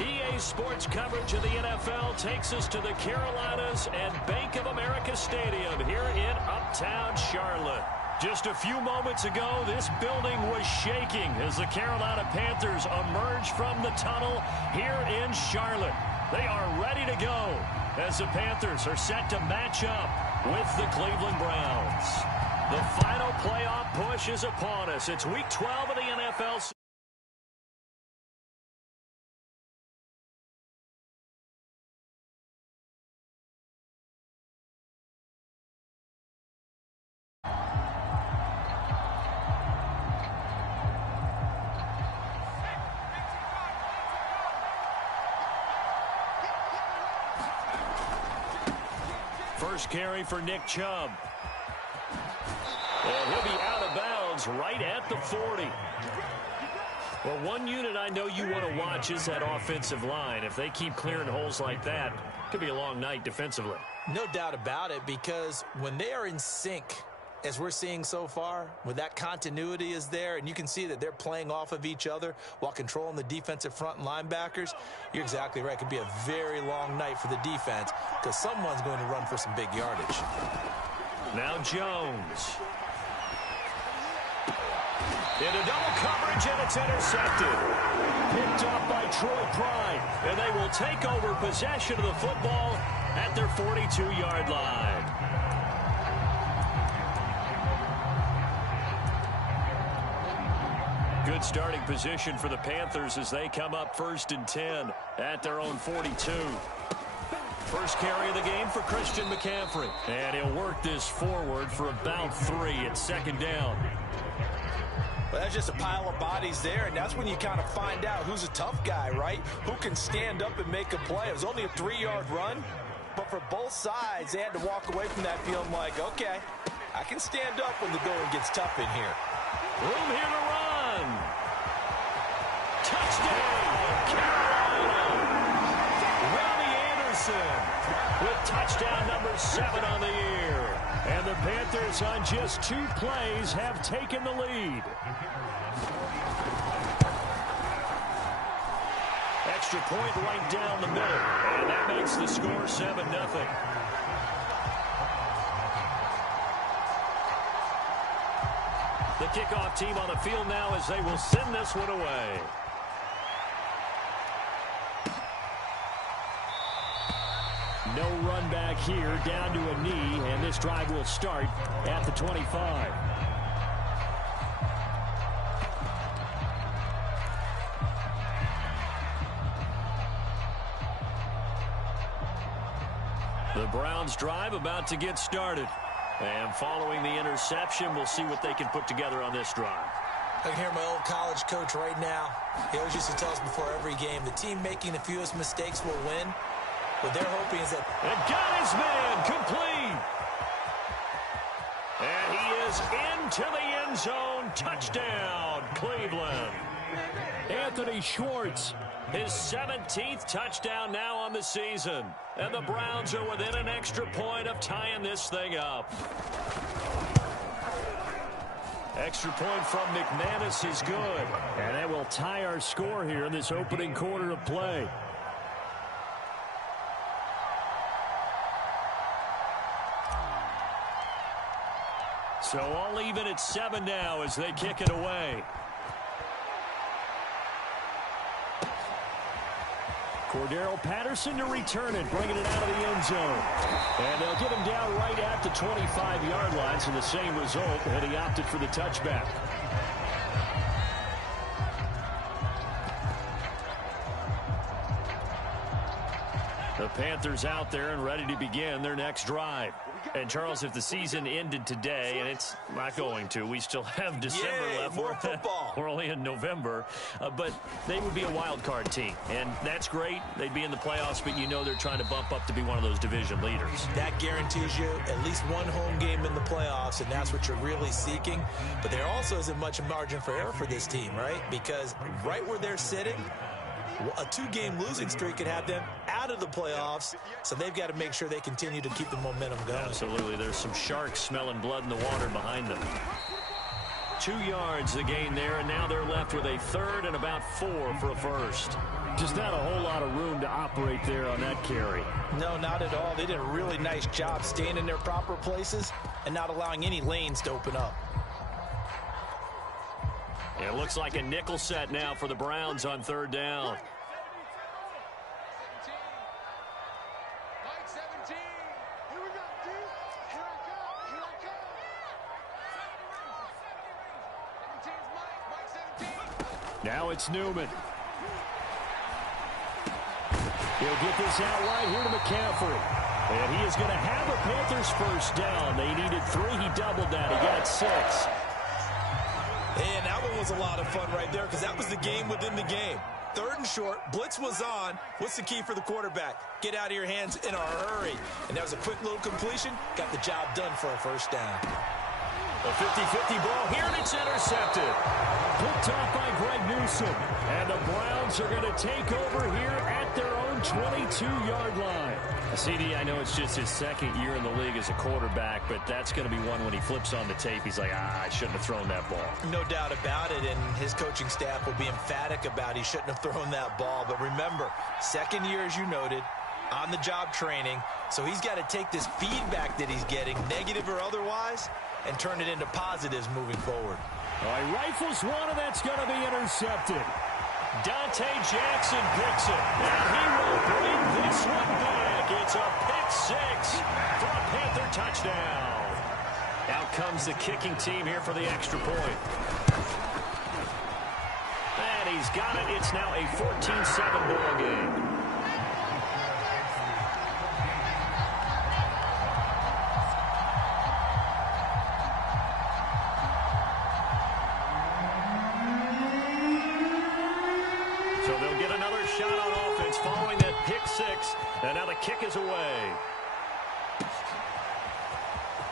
EA Sports coverage of the NFL takes us to the Carolinas and Bank of America Stadium here in Uptown Charlotte. Just a few moments ago, this building was shaking as the Carolina Panthers emerged from the tunnel here in Charlotte. They are ready to go as the Panthers are set to match up with the Cleveland Browns. The final playoff push is upon us. It's Week 12 of the NFL season. First carry for Nick Chubb. And he'll be out of bounds right at the 40. Well, one unit I know you want to watch is that offensive line. If they keep clearing holes like that, it could be a long night defensively. No doubt about it, because when they are in sync, as we're seeing so far, when that continuity is there and you can see that they're playing off of each other while controlling the defensive front and linebackers, you're exactly right. It could be a very long night for the defense because someone's going to run for some big yardage. Now Jones. Into double coverage, and it's intercepted. Picked up by Troy Pride, and they will take over possession of the football at their 42-yard line. Good starting position for the Panthers as they come up 1st and 10 at their own 42. First carry of the game for Christian McCaffrey. And he'll work this forward for about 3 at 2nd down. But that's just a pile of bodies there, and that's when you kind of find out who's a tough guy, right? Who can stand up and make a play. It was only a 3-yard run, but for both sides, they had to walk away from that feeling like, okay, I can stand up when the going gets tough in here. Room here to run. Touchdown, Carolina. Robbie Anderson with touchdown number 7 on the year. And the Panthers on just 2 plays have taken the lead. Extra point right down the middle. And that makes the score 7-0. The kickoff team on the field now as they will send this one away. No run back here, down to a knee, and this drive will start at the 25. The Browns drive about to get started. And following the interception, we'll see what they can put together on this drive. I can hear my old college coach right now. He always used to tell us before every game, the team making the fewest mistakes will win. What they're hoping is that... And got his man complete. And he is into the end zone. Touchdown, Cleveland. Anthony Schwartz, his 17th touchdown now on the season. And the Browns are within an extra point of tying this thing up. Extra point from McManus is good. And that will tie our score here in this opening quarter of play. So all even at 7 now as they kick it away. Cordero Patterson to return it, bringing it out of the end zone. And they'll get him down right at the 25-yard line, so the same result, and he opted for the touchback. The Panthers out there and ready to begin their next drive. And, Charles, if the season ended today, and it's not going to, we still have December left. More football. We're only in November. But they would be a wild card team. And that's great. They'd be in the playoffs, but you know they're trying to bump up to be one of those division leaders. That guarantees you at least one home game in the playoffs, and that's what you're really seeking. But there also isn't much margin for error for this team, right? Because right where they're sitting, a 2-game losing streak could have them out of the playoffs, so they've got to make sure they continue to keep the momentum going. Absolutely. There's some sharks smelling blood in the water behind them. 2 yards the gain there, and now they're left with a third and about 4 for a first. Just not a whole lot of room to operate there on that carry. No, not at all. They did a really nice job staying in their proper places and not allowing any lanes to open up. It looks like a nickel set now for the Browns on third down. Now it's Newman. He'll get this out right here to McCaffrey. And he is going to have the Panthers first down. They needed 3. He doubled that. He got 6. And that one was a lot of fun right there because that was the game within the game. Third and short. Blitz was on. What's the key for the quarterback? Get out of your hands in a hurry. And that was a quick little completion. Got the job done for a first down. A 50-50 ball here, and it's intercepted. Picked off by Greg Newsome. And the Browns are going to take over here at their own 22-yard line. CD, I know it's just his second year in the league as a quarterback, but that's going to be one when he flips on the tape. He's like, I shouldn't have thrown that ball. No doubt about it, and his coaching staff will be emphatic about he shouldn't have thrown that ball. But remember, second year, as you noted, on-the-job training, so he's got to take this feedback that he's getting, negative or otherwise, and turn it into positives moving forward. All right, rifles one, and that's going to be intercepted. Dante Jackson picks it, and he will bring this one back. It's a pick 6 for a Panther touchdown. Out comes the kicking team here for the extra point. And he's got it. It's now a 14-7 ball game. Shot on offense following that pick 6, and now the kick is away.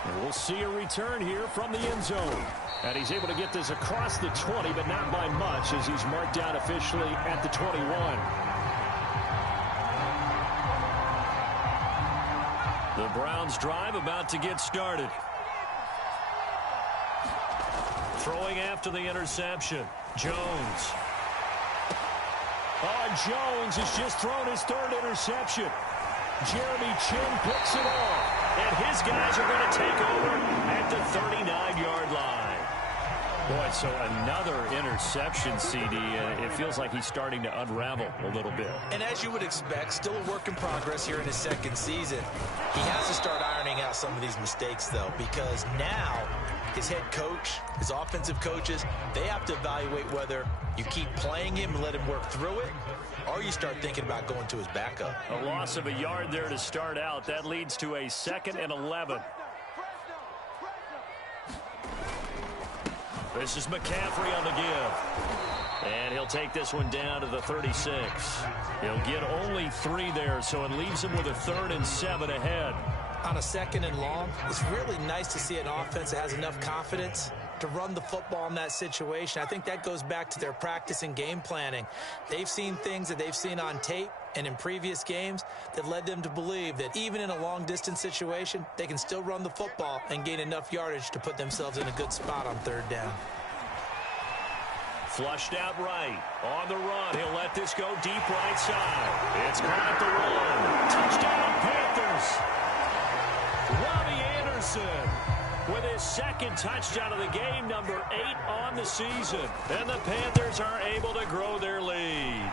And we'll see a return here from the end zone. And he's able to get this across the 20, but not by much as he's marked down officially at the 21. The Browns drive about to get started. Throwing after the interception, Jones. Jones has just thrown his 3rd interception. Jeremy Chin picks it off. And his guys are going to take over at the 39-yard line. Boy, so another interception, CD. It feels like he's starting to unravel a little bit. And as you would expect, still a work in progress here in his second season. He has to start ironing out some of these mistakes, though, because now his head coach, his offensive coaches, they have to evaluate whether you keep playing him and let him work through it, or you start thinking about going to his backup. A loss of a yard there to start out. That leads to a 2nd and 11. This is McCaffrey on the give. And he'll take this one down to the 36. He'll get only 3 there, so it leaves him with a 3rd and 7 ahead. On a 2nd and long, it's really nice to see an offense that has enough confidence to run the football in that situation. I think that goes back to their practice and game planning. They've seen things that they've seen on tape and in previous games that led them to believe that even in a long-distance situation, they can still run the football and gain enough yardage to put themselves in a good spot on 3rd down. Flushed out right. On the run. He'll let this go deep right side. It's caught at the run. Touchdown, Panthers. Robbie Anderson with his 2nd touchdown of the game, number 8 on the season. And the Panthers are able to grow their lead.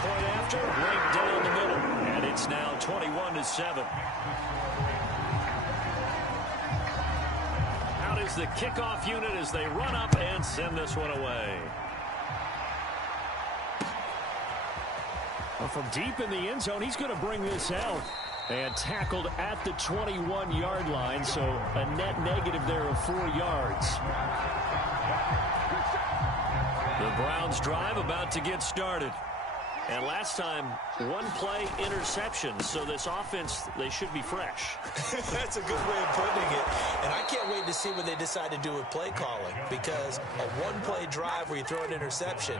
Point after, right down the middle. And it's now 21-7. Out is the kickoff unit as they run up and send this one away. Well, from deep in the end zone, he's going to bring this out. And tackled at the 21-yard line, so a net negative there of 4 yards. The Browns drive about to get started. And last time, 1 play interception, so this offense, they should be fresh. That's a good way of putting it. And I can't wait to see what they decide to do with play calling, because a 1-play drive where you throw an interception,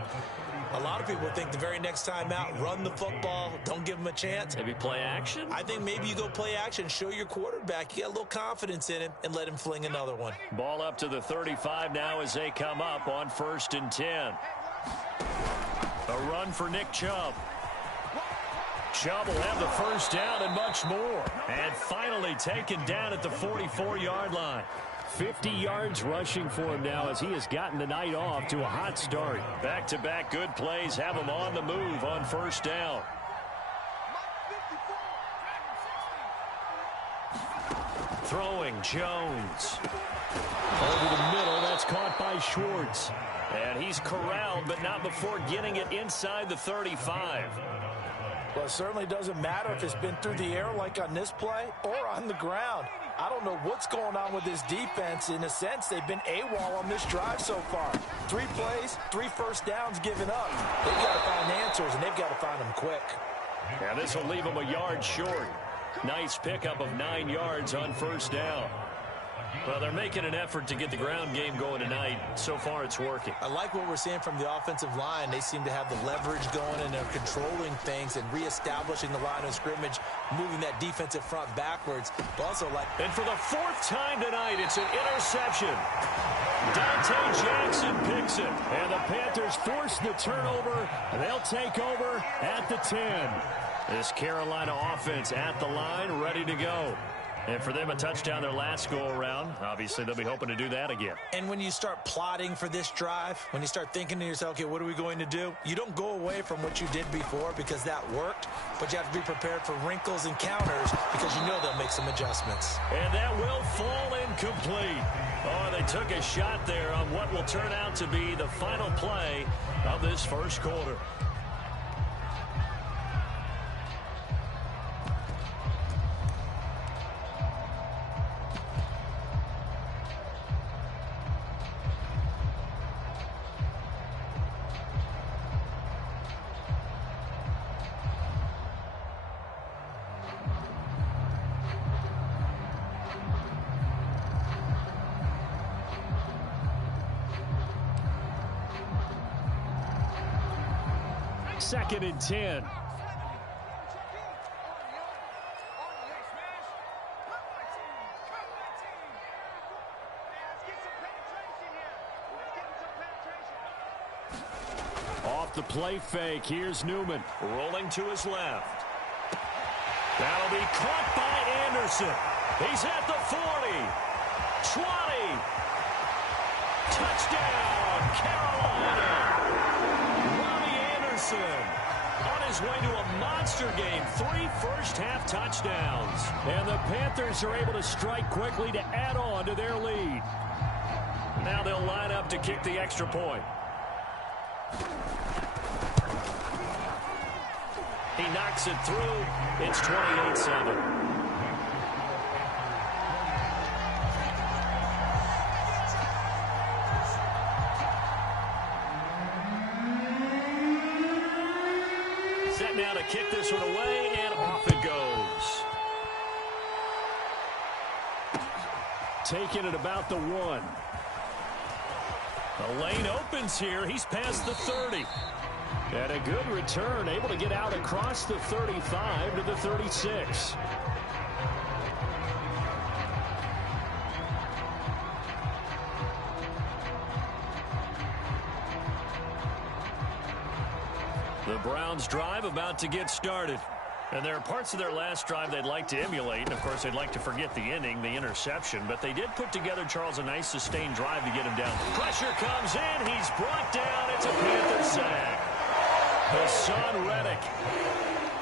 A lot of people think the very next time out, run the football, don't give them a chance. Maybe play action? I think maybe you go play action, show your quarterback, you got a little confidence in him, and let him fling another one. Ball up to the 35 now as they come up on 1st and 10. A run for Nick Chubb. Chubb will have the first down and much more. And finally taken down at the 44-yard line. 50 yards rushing for him now as he has gotten the night off to a hot start. Back-to-back good plays have him on the move on 1st down. Throwing Jones. Over the middle, that's caught by Schwartz. And he's corralled, but not before getting it inside the 35. Well, it certainly doesn't matter if it's been through the air like on this play or on the ground. I don't know what's going on with this defense. In a sense, they've been AWOL on this drive so far. 3 plays, 3 first downs given up. They've got to find answers, and they've got to find them quick. Yeah, this will leave them a yard short. Nice pickup of 9 yards on 1st down. Well, they're making an effort to get the ground game going tonight. So far, it's working. I like what we're seeing from the offensive line. They seem to have the leverage going, and they're controlling things and reestablishing the line of scrimmage, moving that defensive front backwards. Also, and for the 4th time tonight, it's an interception. Dante Jackson picks it. And the Panthers force the turnover. They'll take over at the 10. This Carolina offense at the line, ready to go. And for them, a touchdown their last go-around. Obviously, they'll be hoping to do that again. And when you start plotting for this drive, when you start thinking to yourself, okay, what are we going to do? You don't go away from what you did before because that worked, but you have to be prepared for wrinkles and counters because you know they'll make some adjustments. And that will fall incomplete. Oh, they took a shot there on what will turn out to be the final play of this first quarter. Second and 10. Off the play fake. Here's Newman. Rolling to his left. That'll be caught by Anderson. He's at the 40. 20. Touchdown, Carolina. On his way to a monster game, 3 first-half touchdowns. And the Panthers are able to strike quickly to add on to their lead. Now they'll line up to kick the extra point. He knocks it through. It's 28-7. Now to kick this one away, and off it goes. Taking it about the 1. The lane opens here. He's past the 30. And a good return, able to get out across the 35 to the 36. The Browns drive about to get started. And there are parts of their last drive they'd like to emulate. And, of course, they'd like to forget the ending, the interception. But they did put together, Charles, a nice sustained drive to get him down. Pressure comes in. He's brought down. It's a Panther sack. Hassan Reddick.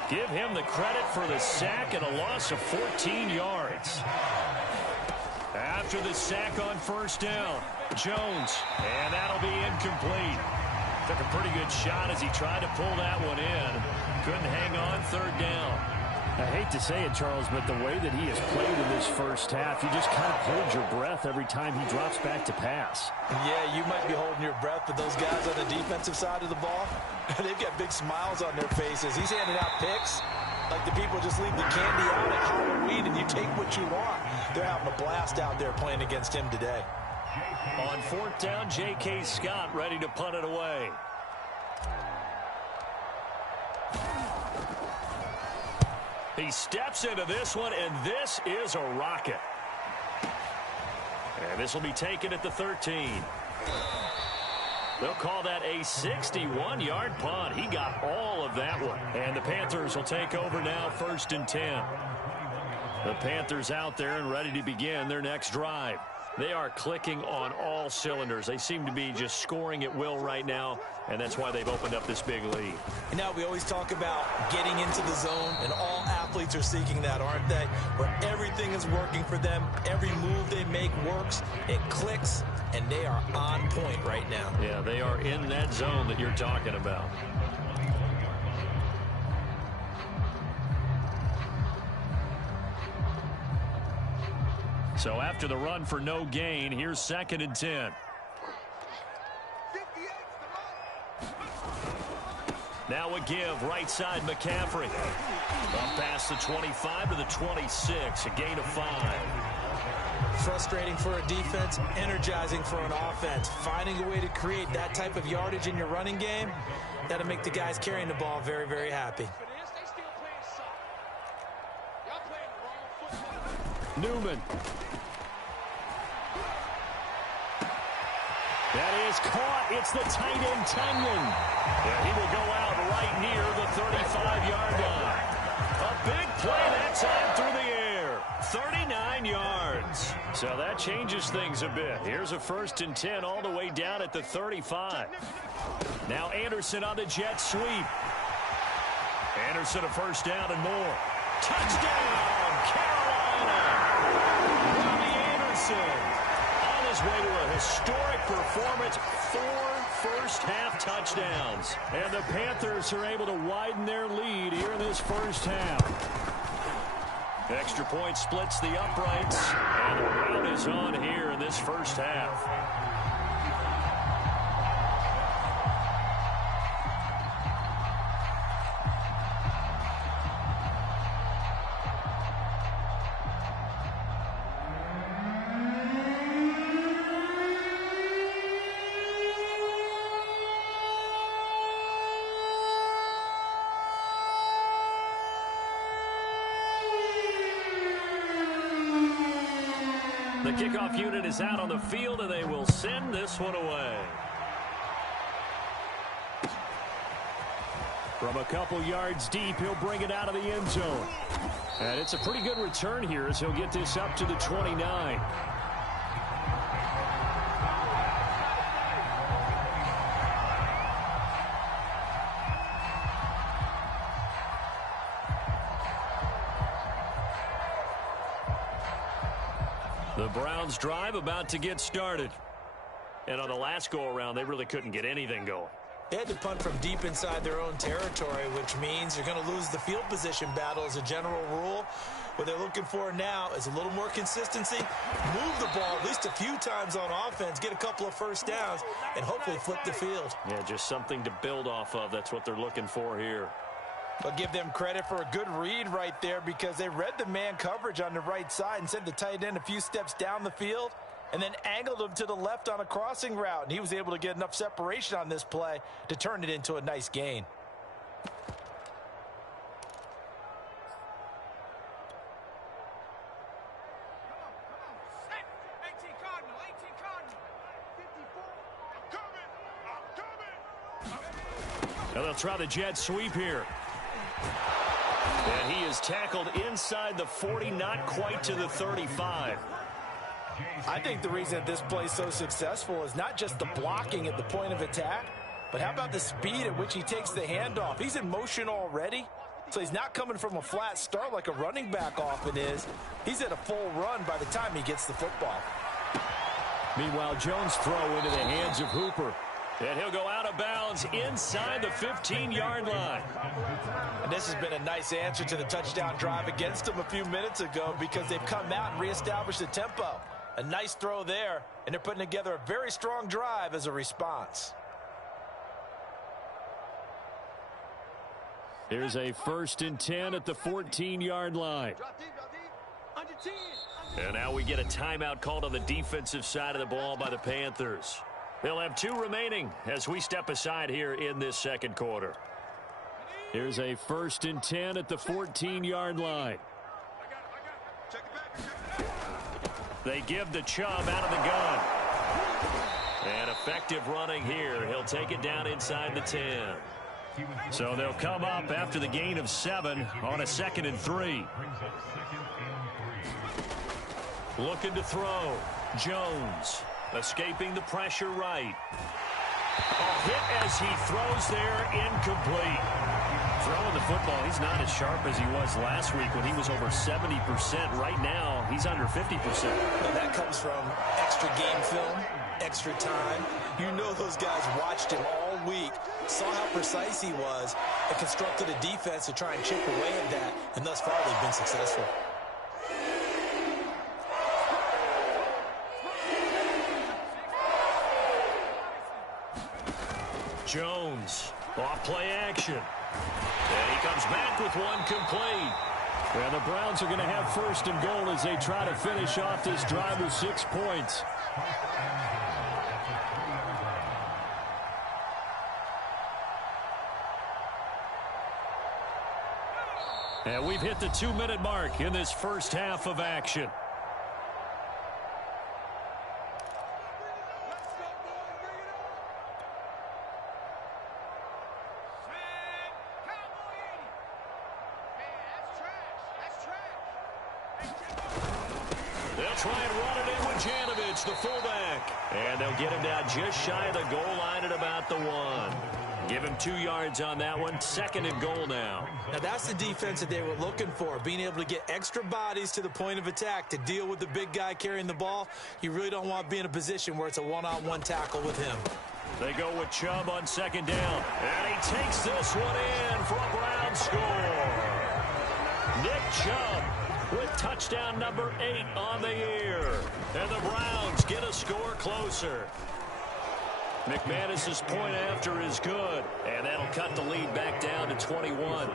Give him the credit for the sack and a loss of 14 yards. After the sack on 1st down, Jones. And that'll be incomplete. Took a pretty good shot as he tried to pull that one in. Couldn't hang on 3rd down. I hate to say it, Charles, but the way that he has played in this first half, you just kind of hold your breath every time he drops back to pass. Yeah, you might be holding your breath, but those guys on the defensive side of the ball, they've got big smiles on their faces. He's handing out picks like the people just leave the candy out at Halloween and you take what you want. They're having a blast out there playing against him today. On 4th down, J.K. Scott ready to punt it away. He steps into this one, and this is a rocket. And this will be taken at the 13. They'll call that a 61-yard punt. He got all of that one. And the Panthers will take over now, 1st and 10. The Panthers out there and ready to begin their next drive. They are clicking on all cylinders. They seem to be just scoring at will right now, and that's why they've opened up this big lead. You know, we always talk about getting into the zone, and all athletes are seeking that, aren't they? Where everything is working for them, every move they make works, it clicks, and they are on point right now. Yeah, they are in that zone that you're talking about. So after the run for no gain, here's 2nd and 10. Now a give, right side McCaffrey. Up past the 25 to the 26, a gain of 5. Frustrating for a defense, energizing for an offense. Finding a way to create that type of yardage in your running game, that'll make the guys carrying the ball very, very happy. Newman. That is caught. It's the tight end, Tunyon. And he will go out right near the 35-yard line. A big play that time through the air. 39 yards. So that changes things a bit. Here's a 1st and 10 all the way down at the 35. Now Anderson on the jet sweep. Anderson a 1st down and more. Touchdown, Carolina. Robbie Anderson on his way to a historic performance. 4 first-half touchdowns. And the Panthers are able to widen their lead here in this first half. Extra point splits the uprights. And the rout is on here in this first half. The kickoff unit is out on the field, and they will send this one away. From a couple yards deep, he'll bring it out of the end zone. And it's a pretty good return here as he'll get this up to the 29. The Browns drive about to get started. And on the last go-around, they really couldn't get anything going. They had to punt from deep inside their own territory, which means you're going to lose the field position battle as a general rule. What they're looking for now is a little more consistency, move the ball at least a few times on offense, get a couple of first downs, and hopefully flip the field. Yeah, just something to build off of. That's what they're looking for here. I'll give them credit for a good read right there because they read the man coverage on the right side and sent the tight end a few steps down the field and then angled him to the left on a crossing route. And he was able to get enough separation on this play to turn it into a nice gain. Now they'll try the jet sweep here. And he is tackled inside the 40, not quite to the 35. I think the reason that this play is so successful is not just the blocking at the point of attack, but how about the speed at which he takes the handoff? He's in motion already, so he's not coming from a flat start like a running back often is. He's at a full run by the time he gets the football. Meanwhile, Jones' throw into the hands of Hooper. And he'll go out of bounds inside the 15-yard line. And this has been a nice answer to the touchdown drive against them a few minutes ago because they've come out and reestablished the tempo. A nice throw there, and they're putting together a very strong drive as a response. Here's a 1st and 10 at the 14-yard line. And now we get a timeout called on the defensive side of the ball by the Panthers. They'll have 2 remaining as we step aside here in this second quarter. Here's a 1st and 10 at the 14-yard line. They give the Chubb out of the gun. And effective running here. He'll take it down inside the 10. So they'll come up after the gain of 7 on a 2nd and 3. Looking to throw. Jones escaping the pressure right. A hit as he throws there, incomplete. Throwing the football, he's not as sharp as he was last week when he was over 70%. Right now, he's under 50%. Well, that comes from extra game film, extra time. You know those guys watched him all week, saw how precise he was, and constructed a defense to try and chip away at that, and thus far they've been successful. Jones, off play action. And he comes back with one complete. And the Browns are going to have 1st and goal as they try to finish off this drive with 6 points. And we've hit the 2-minute mark in this first half of action. Try and run it in with Janovich, the fullback. And they'll get him down just shy of the goal line at about the 1. Give him 2 yards on that one. 2nd and goal now. Now that's the defense that they were looking for, being able to get extra bodies to the point of attack to deal with the big guy carrying the ball. You really don't want to be in a position where it's a one-on-one tackle with him. They go with Chubb on 2nd down. And he takes this one in for a Brown score. Nick Chubb with touchdown number 8 on the year. And the Browns get a score closer. McManus's point after is good. And that'll cut the lead back down to 21.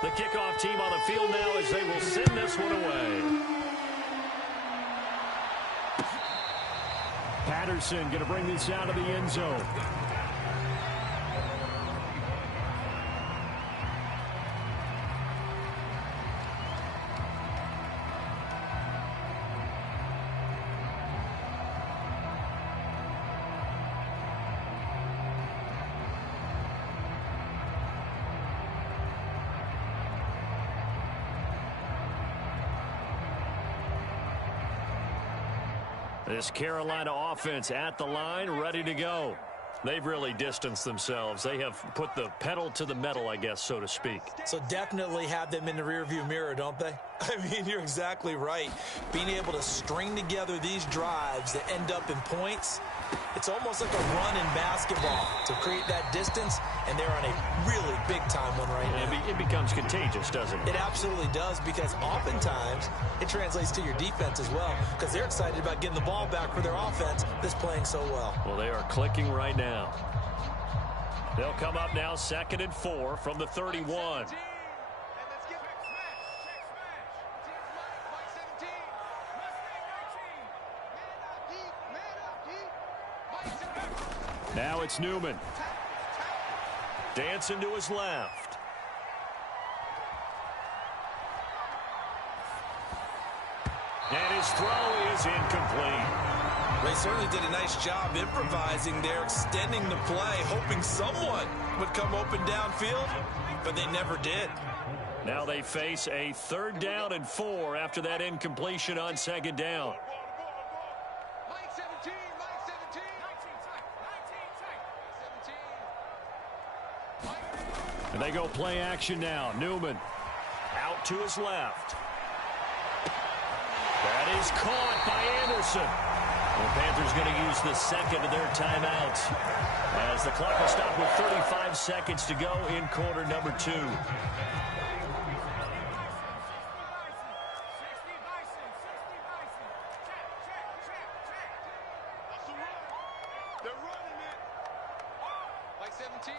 The kickoff team on the field now as they will send this one away. Patterson going to bring this out of the end zone. This Carolina offense at the line, ready to go. They've really distanced themselves. They have put the pedal to the metal, I guess, so to speak. So definitely have them in the rearview mirror, don't they? I mean, you're exactly right. Being able to string together these drives that end up in points, it's almost like a run in basketball to create that distance, and they're on a really big-time one right now. It becomes contagious, doesn't it? It absolutely does, because oftentimes it translates to your defense as well, because they're excited about getting the ball back for their offense that's playing so well. Well, they are clicking right now. They'll come up now 2nd and 4 from the 31. Now it's Newman. Dancing to his left. And his throw is incomplete. They certainly did a nice job improvising there, extending the play, hoping someone would come open downfield, but they never did. Now they face a 3rd down and 4 after that incompletion on 2nd down. And they go play action now. Newman out to his left. That is caught by Anderson. The Panthers going to use the 2nd of their timeouts as the clock will stop with 35 seconds to go in quarter number 2. 17.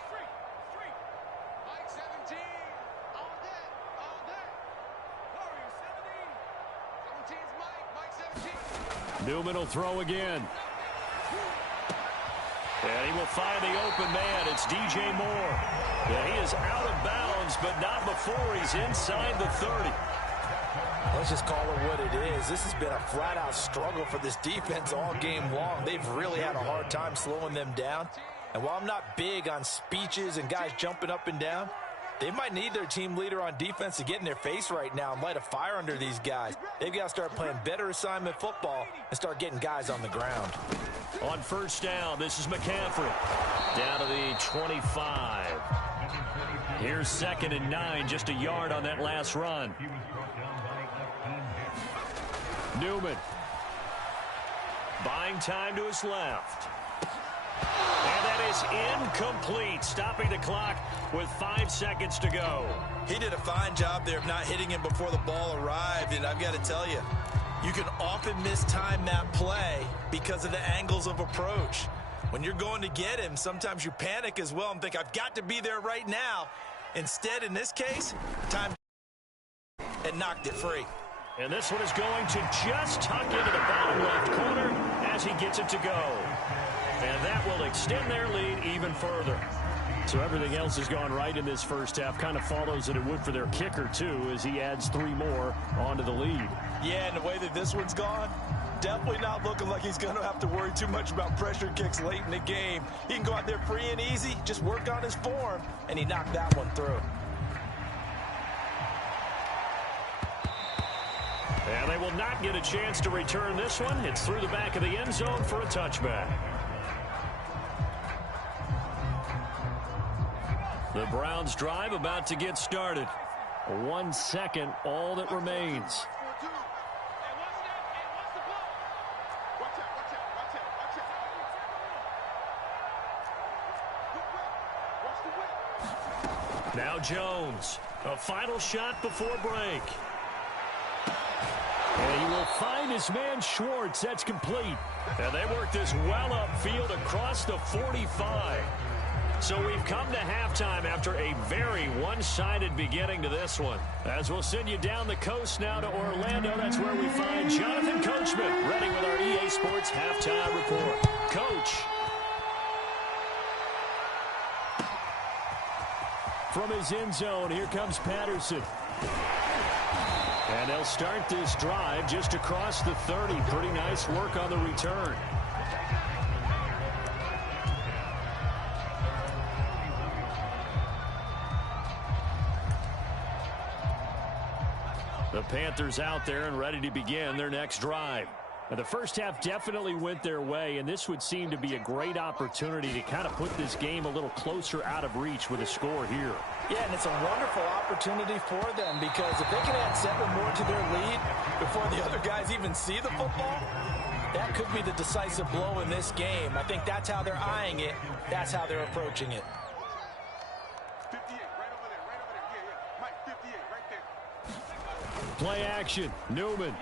Mike 17. All that. All that. Warrior 17. 17's Mike. Mike 17. Newman will throw again. And he will find the open man. It's DJ Moore. Yeah, he is out of bounds, but not before he's inside the 30. Let's just call it what it is. This has been a flat-out struggle for this defense all game long. They've really had a hard time slowing them down. And while I'm not big on speeches and guys jumping up and down, they might need their team leader on defense to get in their face right now and light a fire under these guys. They've got to start playing better assignment football and start getting guys on the ground. On first down, this is McCaffrey. Down to the 25. Here's 2nd and 9, just a yard on that last run. Newman. Buying time to his left. And that is incomplete, stopping the clock with 5 seconds to go. He did a fine job there of not hitting him before the ball arrived, and I've got to tell you, you can often mistime that play because of the angles of approach. When you're going to get him, sometimes you panic as well and think, I've got to be there right now. Instead, in this case, time and knocked it free. And this one is going to just tuck into the bottom left corner as he gets it to go. And that will extend their lead even further. So everything else has gone right in this first half. Kind of follows that it would for their kicker, too, as he adds 3 more onto the lead. Yeah, and the way that this one's gone, definitely not looking like he's going to have to worry too much about pressure kicks late in the game. He can go out there free and easy, just work on his form, and he knocked that one through. And they will not get a chance to return this one. It's through the back of the end zone for a touchback. The Browns drive about to get started. 1 second, all that remains. Now Jones, a final shot before break. And he will find his man Schwartz. That's complete. And they work this well upfield across the 45. So we've come to halftime after a very one-sided beginning to this one. As we'll send you down the coast now to Orlando, that's where we find Jonathan Coachman, ready with our EA Sports halftime report. Coach. From his end zone, here comes Patterson. And they'll start this drive just across the 30. Pretty nice work on the return. The Panthers out there and ready to begin their next drive. Now, the first half definitely went their way, and this would seem to be a great opportunity to kind of put this game a little closer out of reach with a score here. Yeah, and it's a wonderful opportunity for them because if they can add 7 more to their lead before the other guys even see the football, that could be the decisive blow in this game. I think that's how they're eyeing it. That's how they're approaching it. 58, right over there, right over there. Yeah. Mike, 58, right there. Play action. Newman.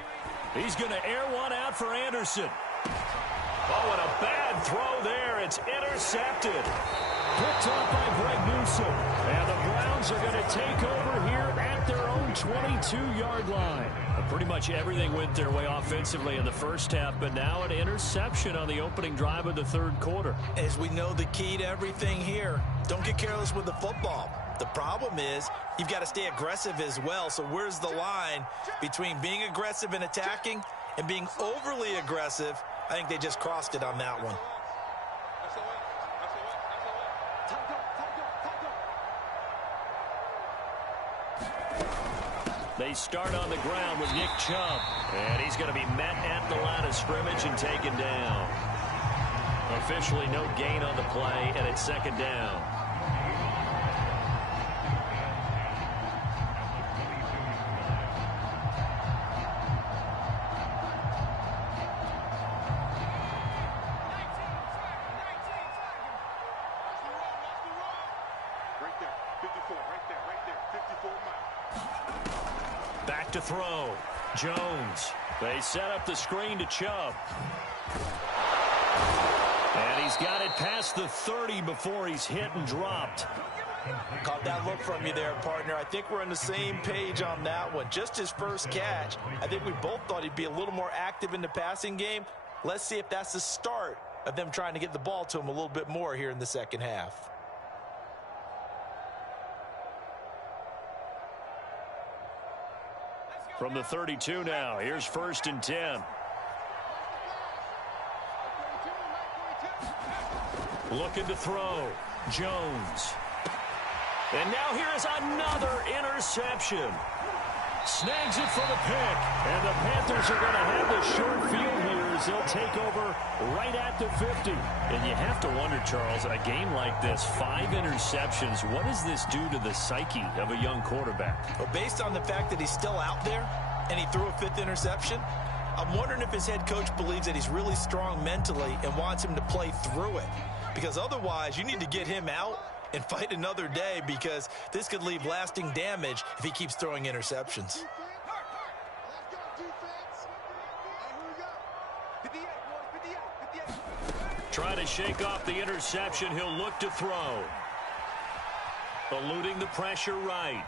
He's going to air one out for Anderson. Oh, and a bad throw there. It's intercepted. Picked up by Greg Newsom. And the Browns are going to take over here at their own 22-yard line. Pretty much everything went their way offensively in the first half, but now an interception on the opening drive of the third quarter. As we know, the key to everything here, don't get careless with the football. The problem is you've got to stay aggressive as well. So where's the line between being aggressive and attacking and being overly aggressive? I think they just crossed it on that one. They start on the ground with Nick Chubb. And he's going to be met at the line of scrimmage and taken down. Officially no gain on the play, and it's 2nd down. Back to throw. Jones. They set up the screen to Chubb. And he's got it past the 30 before he's hit and dropped. Caught that look from you there, partner. I think we're on the same page on that one. Just his first catch. I think we both thought he'd be a little more active in the passing game. Let's see if that's the start of them trying to get the ball to him a little bit more here in the second half. From the 32 now, here's 1st and 10. Looking to throw. Jones. And now here is another interception. Snags it for the pick. And the Panthers are going to have the short field here as they'll take over right at the 50. And you have to wonder, Charles, a game like this, 5 interceptions, what does this do to the psyche of a young quarterback? Well, based on the fact that he's still out there and he threw a 5th interception, I'm wondering if his head coach believes that he's really strong mentally and wants him to play through it. Because otherwise, you need to get him out and fight another day, because this could leave lasting damage if he keeps throwing interceptions. Trying to shake off the interception. He'll look to throw. Eluding the pressure right.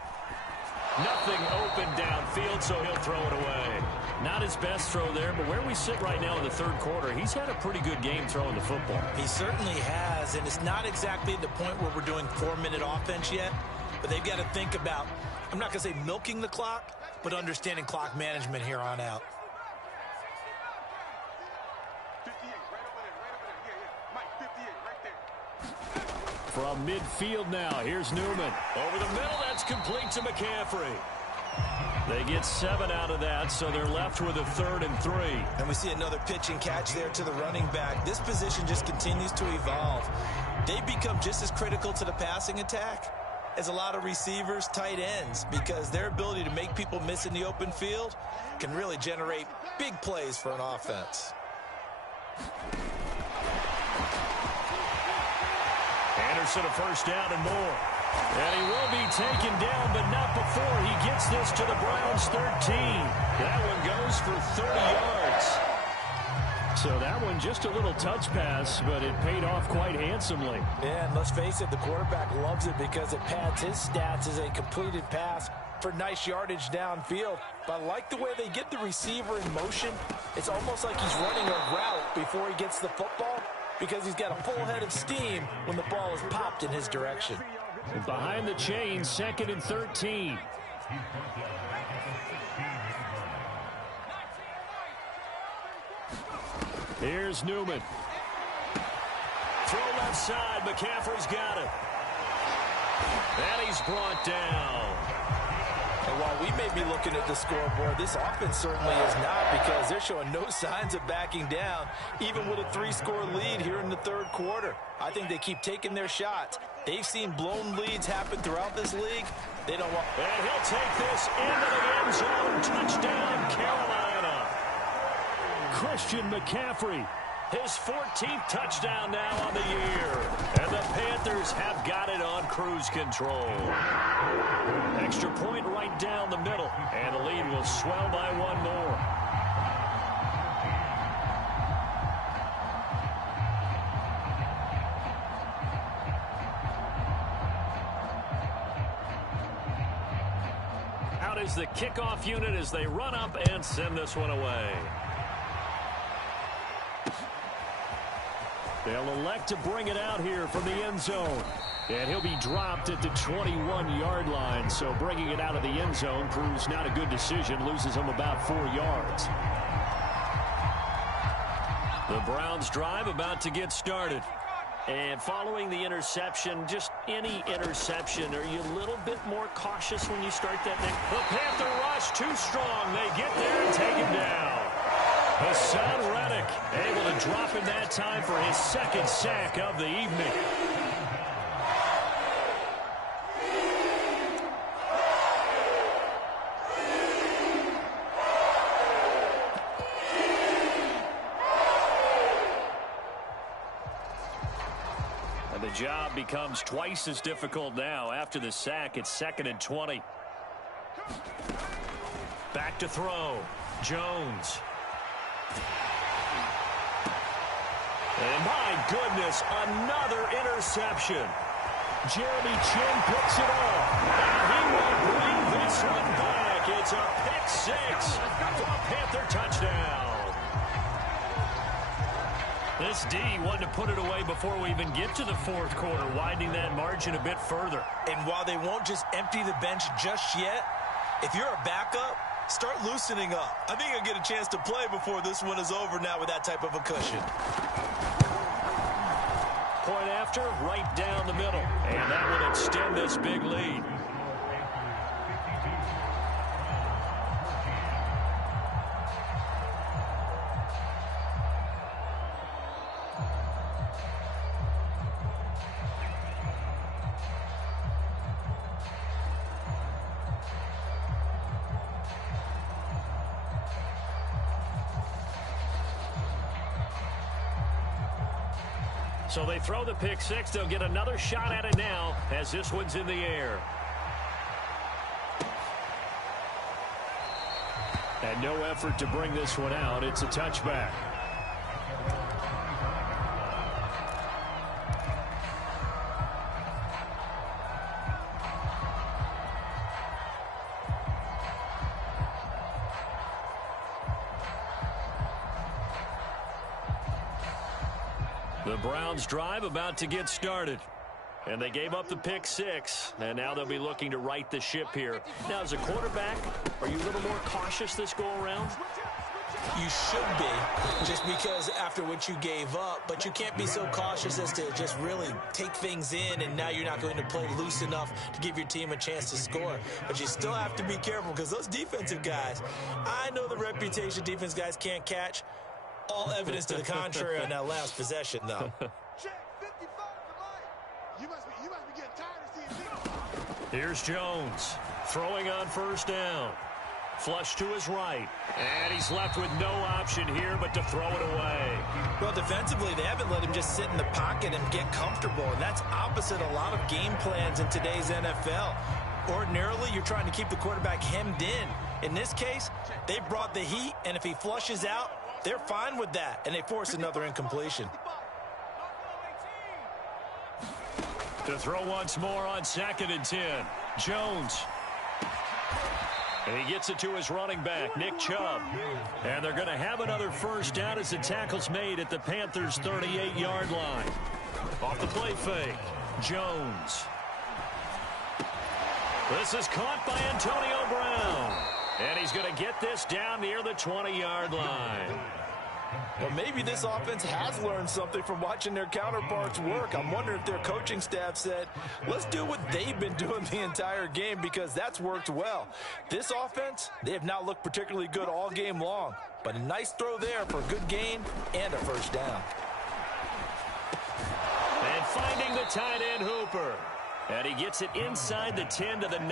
Nothing open downfield, so he'll throw it away. Not his best throw there, but where we sit right now in the 3rd quarter, he's had a pretty good game throwing the football. He certainly has, and it's not exactly at the point where we're doing 4-minute offense yet, but they've got to think about, I'm not going to say milking the clock, but understanding clock management here on out. 58, right over there. Yeah. Mike, 58, right there. From midfield now, here's Newman. Over the middle, that's complete to McCaffrey. They get 7 out of that, so they're left with a 3rd and 3. And we see another pitch and catch there to the running back. This position just continues to evolve. They become just as critical to the passing attack as a lot of receivers, tight ends, because their ability to make people miss in the open field can really generate big plays for an offense. Anderson a 1st down and more. And he will be taken down, but not before he gets this to the Browns 13. That one goes for 30 yards. So that one just a little touch pass, but it paid off quite handsomely. Yeah, and let's face it, the quarterback loves it because it pads his stats as a completed pass for nice yardage downfield. But I like the way they get the receiver in motion. It's almost like he's running a route before he gets the football, because he's got a full head of steam when the ball is popped in his direction. Behind the chain, 2nd and 13. Here's Newman. Throw left side. McCaffrey's got it. And he's brought down. And while we may be looking at the scoreboard, this offense certainly is not, because they're showing no signs of backing down, even with a 3-score lead here in the 3rd quarter. I think they keep taking their shots. They've seen blown leads happen throughout this league. They don't want... And he'll take this into the end zone. Touchdown, Carolina. Christian McCaffrey, his 14th touchdown now on the year. And the Panthers have got it on cruise control. Extra point right down the middle. And the lead will swell by 1 more. Out is the kickoff unit as they run up and send this one away. They'll elect to bring it out here from the end zone. And he'll be dropped at the 21-yard line. So bringing it out of the end zone proves not a good decision. Loses him about 4 yards. The Browns drive about to get started. And following the interception, just any interception, are you a little bit more cautious when you start that next? The Panther rush too strong. They get there and take him down. Hassan Reddick able to drop him that time for his 2nd sack of the evening. And the job becomes twice as difficult now. After the sack, it's 2nd and 20. Back to throw. Jones. And my goodness, another interception. Jeremy Chin picks it off. And he will bring this one back. It's a pick six for a Panther touchdown. This D wanted to put it away before we even get to the fourth quarter, widening that margin a bit further. And while they won't just empty the bench just yet, if you're a backup, start loosening up. I think you'll get a chance to play before this one is over now with that type of a cushion. Point after, right down the middle. And that will extend this big lead. So they throw the pick six. They'll get another shot at it now as this one's in the air. And no effort to bring this one out. It's a touchback. The Browns drive about to get started. And they gave up the pick six. And now they'll be looking to right the ship here. Now, as a quarterback, are you a little more cautious this go-around? You should be, just because after what you gave up. But you can't be so cautious as to just really take things in, and now you're not going to play loose enough to give your team a chance to score. But you still have to be careful, because those defensive guys, I know the reputation defense guys can't catch. All evidence to the contrary on that last possession, though. Here's Jones throwing on first down. Flush to his right. And he's left with no option here but to throw it away. Well, defensively, they haven't let him just sit in the pocket and get comfortable. And that's opposite a lot of game plans in today's NFL. Ordinarily, you're trying to keep the quarterback hemmed in. In this case, they brought the heat, and if he flushes out, they're fine with that, and they force another incompletion. To throw once more on 2nd and 10. Jones. And he gets it to his running back, Nick Chubb. And they're going to have another first down as the tackle's made at the Panthers' 38-yard line. Off the play fake. Jones. This is caught by Antonio Brown. And he's going to get this down near the 20-yard line. Well, maybe this offense has learned something from watching their counterparts work. I'm wondering if their coaching staff said, let's do what they've been doing the entire game, because that's worked well. This offense, they have not looked particularly good all game long. But a nice throw there for a good gain and a first down. And finding the tight end Hooper. And he gets it inside the 10 to the 9.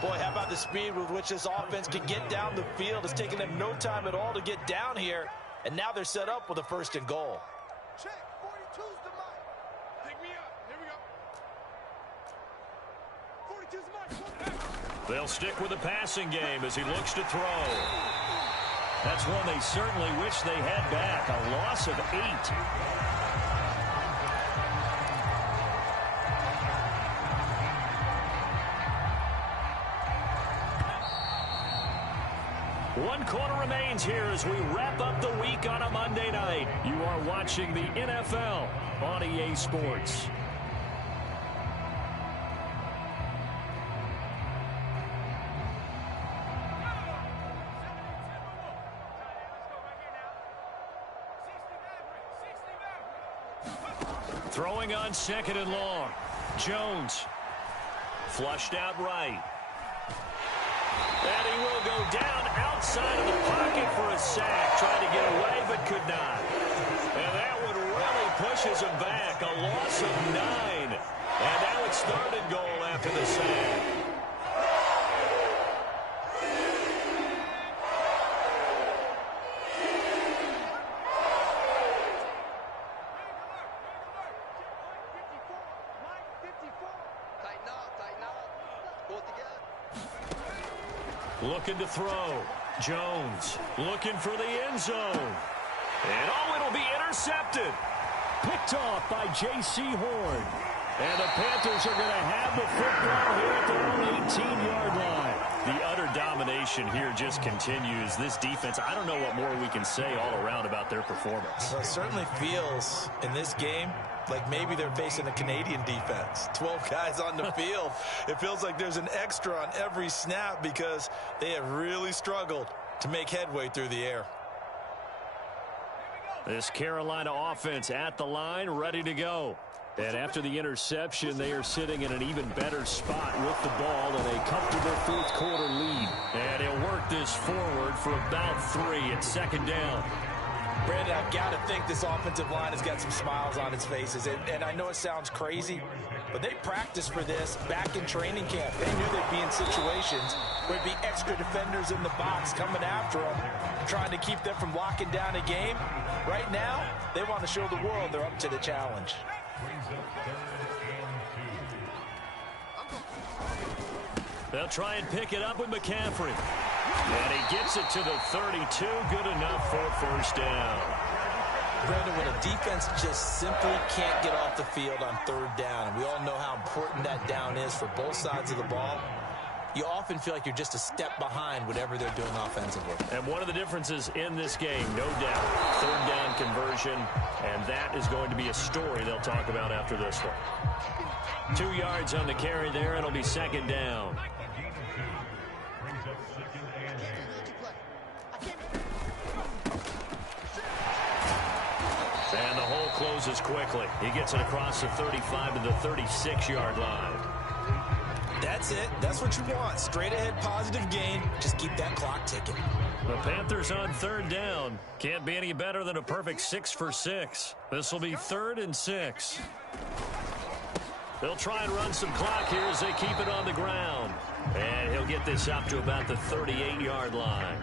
Boy, how about the speed with which this offense can get down the field? It's taken them no time at all to get down here. And now they're set up with a 1st and goal. Check, 42's the mic. Pick me up. Here we go. 42's the mic. They'll stick with the passing game as he looks to throw. That's one they certainly wish they had back. A loss of 8. One quarter remains here as we wrap up the week on a Monday night. You are watching the NFL on EA Sports. Throwing on 2nd and long. Jones. Flushed out right. And he will go down outside of the pocket for a sack. Tried to get away, but could not. And that one really pushes him back. A loss of 9. And now it's 3rd and goal after the sack. Looking to throw. Jones looking for the end zone. And it'll be intercepted. Picked off by J.C. Horn. And the Panthers are going to have the football here at their own 18-yard line. The utter domination here just continues. This defense, I don't know what more we can say all around about their performance. Well, it certainly feels in this game like maybe they're facing a Canadian defense. 12 guys on the field. It feels like there's an extra on every snap because they have really struggled to make headway through the air. This Carolina offense at the line, ready to go. And after the interception, they are sitting in an even better spot with the ball in a comfortable fourth-quarter lead. And he'll work this forward for about 3 at second down. Brandon, I've got to think this offensive line has got some smiles on its faces. And I know it sounds crazy, but they practiced for this back in training camp. They knew they'd be in situations where there'd be extra defenders in the box coming after them, trying to keep them from locking down a game. Right now, they want to show the world they're up to the challenge. They'll try and pick it up with McCaffrey. And he gets it to the 32. Good enough for first down. Brandon, when a defense just simply can't get off the field on third down, and we all know how important that down is for both sides of the ball, you often feel like you're just a step behind whatever they're doing offensively. And one of the differences in this game, no doubt, third down conversion, and that is going to be a story they'll talk about after this one. 2 yards on the carry there, and it'll be second down. And the hole closes quickly. He gets it across the 35 to the 36-yard line. That's it. That's what you want. Straight ahead positive gain. Just keep that clock ticking. The Panthers on third down. Can't be any better than a perfect 6 for 6. This will be 3rd and 6. They'll try and run some clock here as they keep it on the ground. And he'll get this up to about the 38-yard line.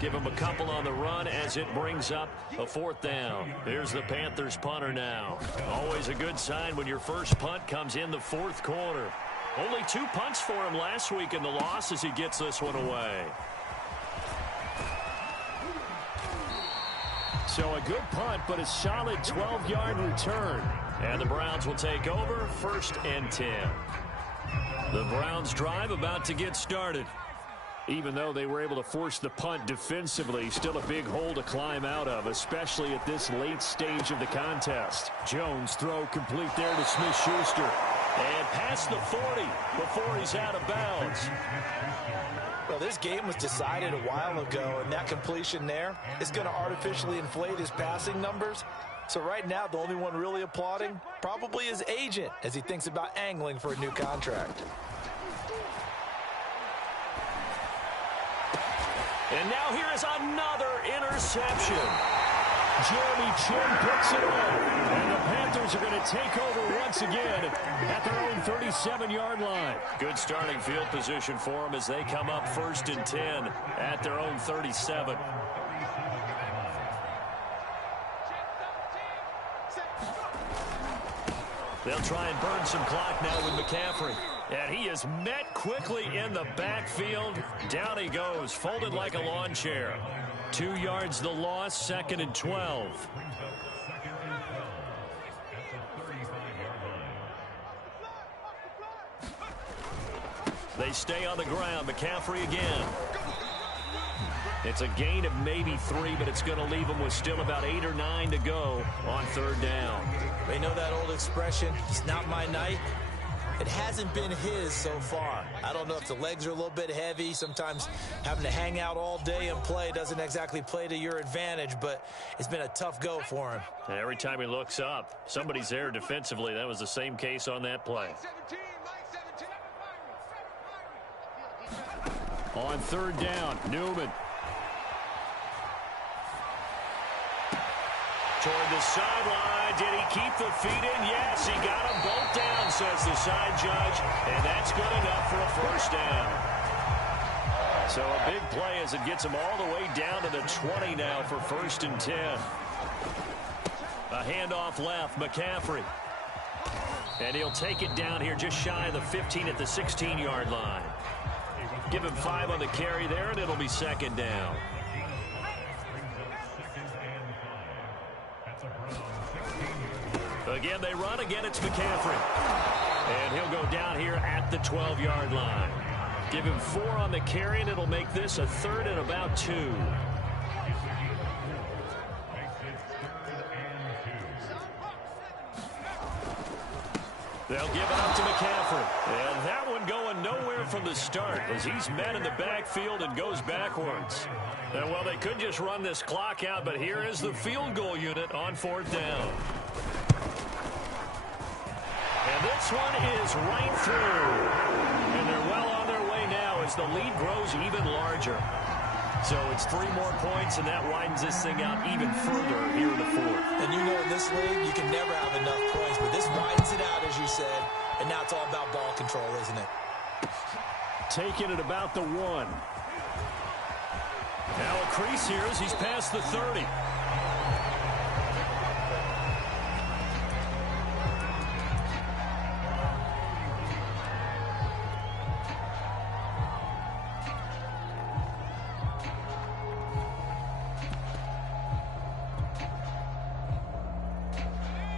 Give him a couple on the run as it brings up a 4th down. Here's the Panthers punter now. Always a good sign when your first punt comes in the 4th quarter. Only 2 punts for him last week in the loss as he gets this one away. So a good punt, but a solid 12-yard return. And the Browns will take over 1st and 10. The Browns drive about to get started. Even though they were able to force the punt defensively, still a big hole to climb out of, especially at this late stage of the contest. Jones throw complete there to Smith-Schuster. And past the 40 before he's out of bounds. Well, this game was decided a while ago, and that completion there is going to artificially inflate his passing numbers. So right now, the only one really applauding probably his agent as he thinks about angling for a new contract. And now here is another interception. Jeremy Chin picks it up. And the Panthers are going to take over once again at their own 37-yard line. Good starting field position for them as they come up 1st and 10 at their own 37. They'll try and burn some clock now with McCaffrey. And he is met quickly in the backfield. Down he goes, folded like a lawn chair. 2 yards the loss, 2nd and 12. They stay on the ground. McCaffrey again. It's a gain of maybe 3, but it's going to leave them with still about 8 or 9 to go on 3rd down. They know that old expression, it's not my night. It hasn't been his so far. I don't know if the legs are a little bit heavy. Sometimes having to hang out all day and play doesn't exactly play to your advantage, but it's been a tough go for him. And every time he looks up, somebody's there defensively. That was the same case on that play. On 3rd down, Newman. Toward the sideline. Did he keep the feet in? Yes, he got them both down, says the side judge. And that's good enough for a 1st down. So a big play as it gets him all the way down to the 20 now for 1st and 10. A handoff left, McCaffrey. And he'll take it down here just shy of the 15 at the 16-yard line. Give him 5 on the carry there, and it'll be 2nd down. Again, they run. Again, it's McCaffrey. And he'll go down here at the 12-yard line. Give him 4 on the carry, and it'll make this a 3rd and about 2. They'll give it up to McCaffrey. And that one going nowhere from the start as he's met in the backfield and goes backwards. And, well, they could just run this clock out, but here is the field goal unit on 4th down. And this one is right through. And they're well on their way now as the lead grows even larger. So it's 3 more points, and that widens this thing out even further here in the 4th. And you know in this league, you can never have enough points, but this widens it out, as you said, and now it's all about ball control, isn't it? Taking it about the 1. Now a crease here as he's past the 30.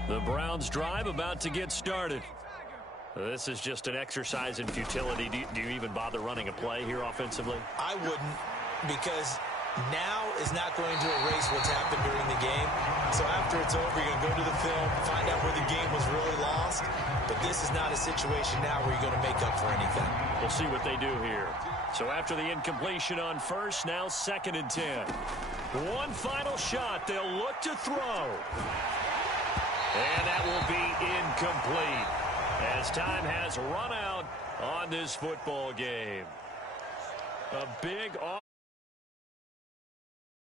The Browns drive about to get started. This is just an exercise in futility. Do you even bother running a play here offensively? I wouldn't, because now is not going to erase what's happened during the game. So after it's over, you're going to go to the film, find out where the game was really lost. But this is not a situation now where you're going to make up for anything. We'll see what they do here. So after the incompletion on 1st, now 2nd and 10. One final shot. They'll look to throw. And that will be incomplete as time has run out on this football game. A big